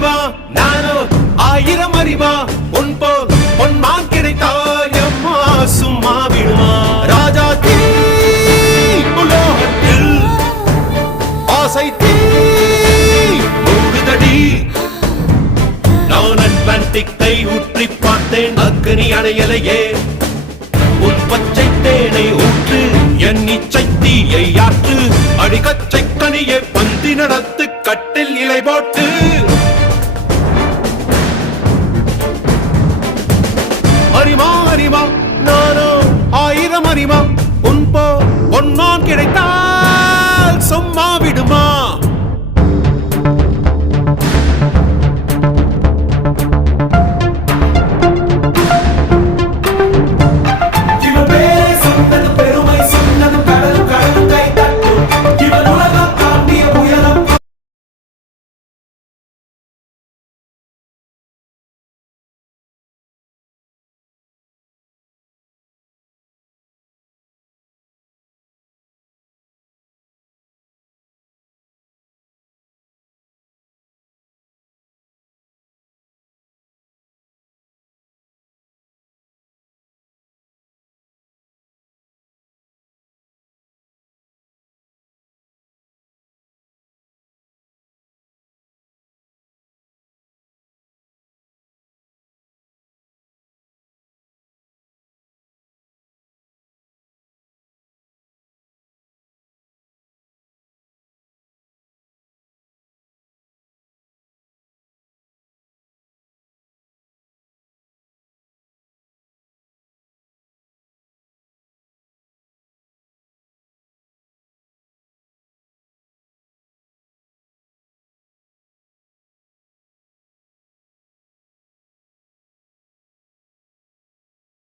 அறிவா நானோ 1000 அறிவா உன் போல் பொன்மான் கிடைத்தாயம்மா சும்மா விடுமா ராஜா தீ உலோகத்தில் ஆசை தீ மூடுதடி நான் அட்லாண்டிக்கை ஊற்றி பார்த்தேன் அக்னி அணையலையே உன் பச்சை தேனை ஊற்று என் இச்சை தீயை ஆற்று அடிக்கச்சை கனியை பந்தி நடத்து